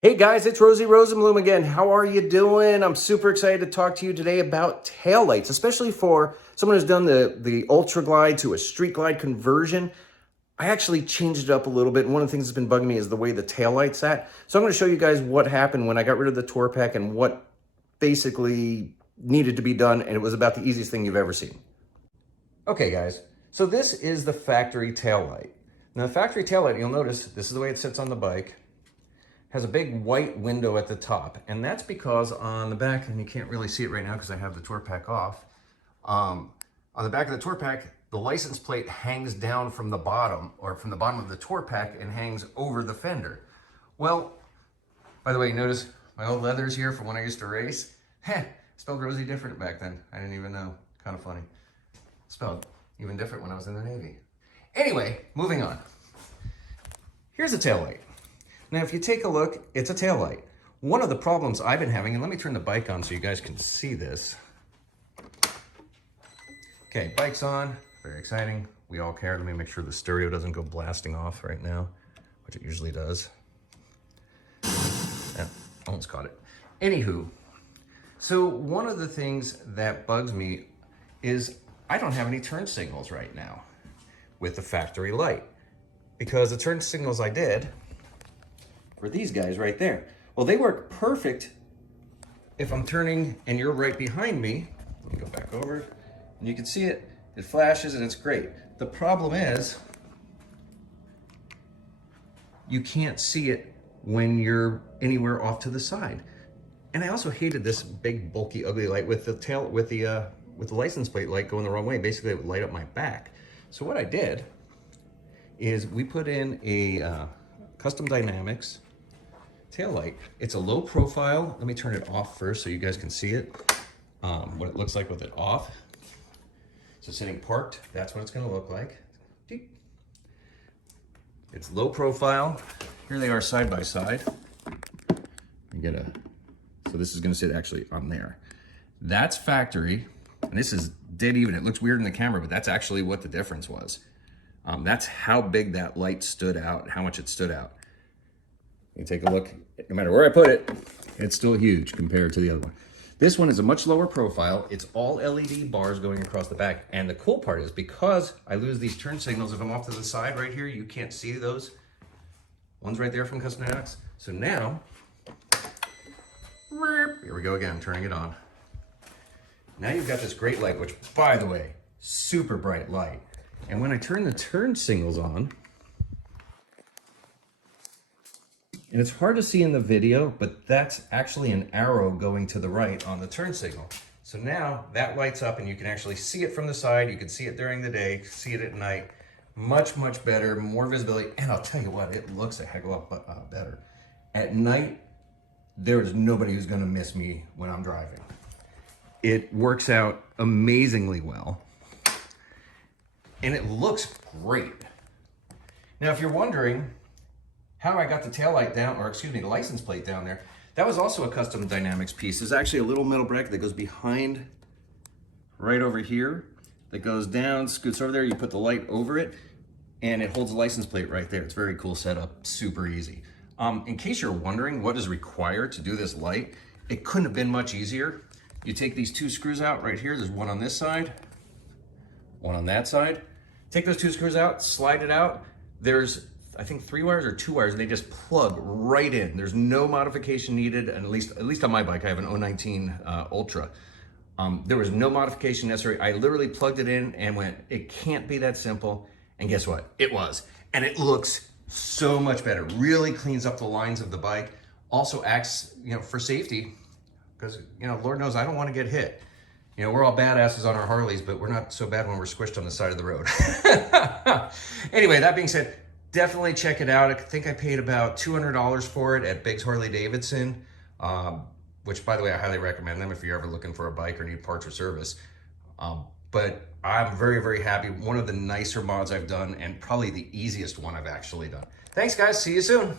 Hey guys, it's Rosie Rosenblum again. How are you doing? I'm super excited to talk to you today about taillights, especially for someone who's done the Ultra Glide to a Street Glide conversion. I actually changed it up a little bit, and one of the things that's been bugging me is the way the taillight's at. So I'm going to show you guys what happened when I got rid of the Tour Pack and what basically needed to be done, and it was about the easiest thing you've ever seen. Okay guys, so this is the factory taillight. Now the factory taillight, you'll notice this is the way it sits on the bike. Has a big white window at the top, and that's because on the back, and you can't really see it right now because I have the Tour Pack off, on the back of the Tour Pack, the license plate hangs down from the bottom, or from the bottom of the Tour Pack, and hangs over the fender. Well, by the way, notice my old leathers here from when I used to race? Heh, spelled Rosie different back then. I didn't even know. Kind of funny. Spelled even different when I was in the Navy. Anyway, moving on. Here's the taillight. Now, if you take a look, it's a taillight. One of the problems I've been having, and let me turn the bike on so you guys can see this. Okay, bike's on, very exciting. We all care. Let me make sure the stereo doesn't go blasting off right now, which it usually does. Yeah, almost caught it. Anywho, so one of the things that bugs me is I don't have any turn signals right now with the factory light, because the turn signals I did for these guys right there. Well, they work perfect if I'm turning and you're right behind me. Let me go back over, and you can see it. It flashes and it's great. The problem is you can't see it when you're anywhere off to the side. And I also hated this big, bulky, ugly light with the license plate light going the wrong way. Basically, it would light up my back. So what I did is we put in a Custom Dynamics tail light. It's a low profile. Let me turn it off first so you guys can see it, what it looks like with it off. So sitting parked, that's what it's going to look like. It's low profile. Here they are side by side. So this is going to sit actually on there. That's factory, and this is dead even. It looks weird in the camera, but that's actually what the difference was. That's how big that light stood out, how much it stood out. You take a look, no matter where I put it, it's still huge compared to the other one. This one is a much lower profile. It's all LED bars going across the back. And the cool part is, because I lose these turn signals, if I'm off to the side right here, you can't see those. One's right there from Custom Dynamics. So now, here we go again, turning it on. Now you've got this great light, which, by the way, super bright light. And when I turn the turn signals on, and it's hard to see in the video, but that's actually an arrow going to the right on the turn signal. So now that lights up and you can actually see it from the side. You can see it during the day, see it at night. Much, much better, more visibility. And I'll tell you what, it looks a heck of a lot better. At night, there is nobody who's gonna miss me when I'm driving. It works out amazingly well. And it looks great. Now, if you're wondering how I got the taillight down, or excuse me, the license plate down there, that was also a Custom Dynamics piece. There's actually a little metal bracket that goes behind, right over here, that goes down, scoots over there, you put the light over it, and it holds the license plate right there. It's a very cool setup, super easy. In case you're wondering what is required to do this light, it couldn't have been much easier. You take these two screws out right here, there's one on this side, one on that side. Take those two screws out, slide it out. There's, I think, 3 wires or 2 wires, and they just plug right in. There's no modification needed, and at least on my bike, I have an 019 Ultra. There was no modification necessary. I literally plugged it in and went, it can't be that simple. And guess what? It was. And it looks so much better. Really cleans up the lines of the bike. Also acts, for safety, because, Lord knows I don't want to get hit. We're all badasses on our Harleys, but we're not so bad when we're squished on the side of the road. Anyway, that being said, definitely check it out. I think I paid about $200 for it at Biggs Harley Davidson, which, by the way, I highly recommend them if you're ever looking for a bike or need parts or service. But I'm very, very happy. One of the nicer mods I've done, and probably the easiest one I've actually done. Thanks, guys. See you soon.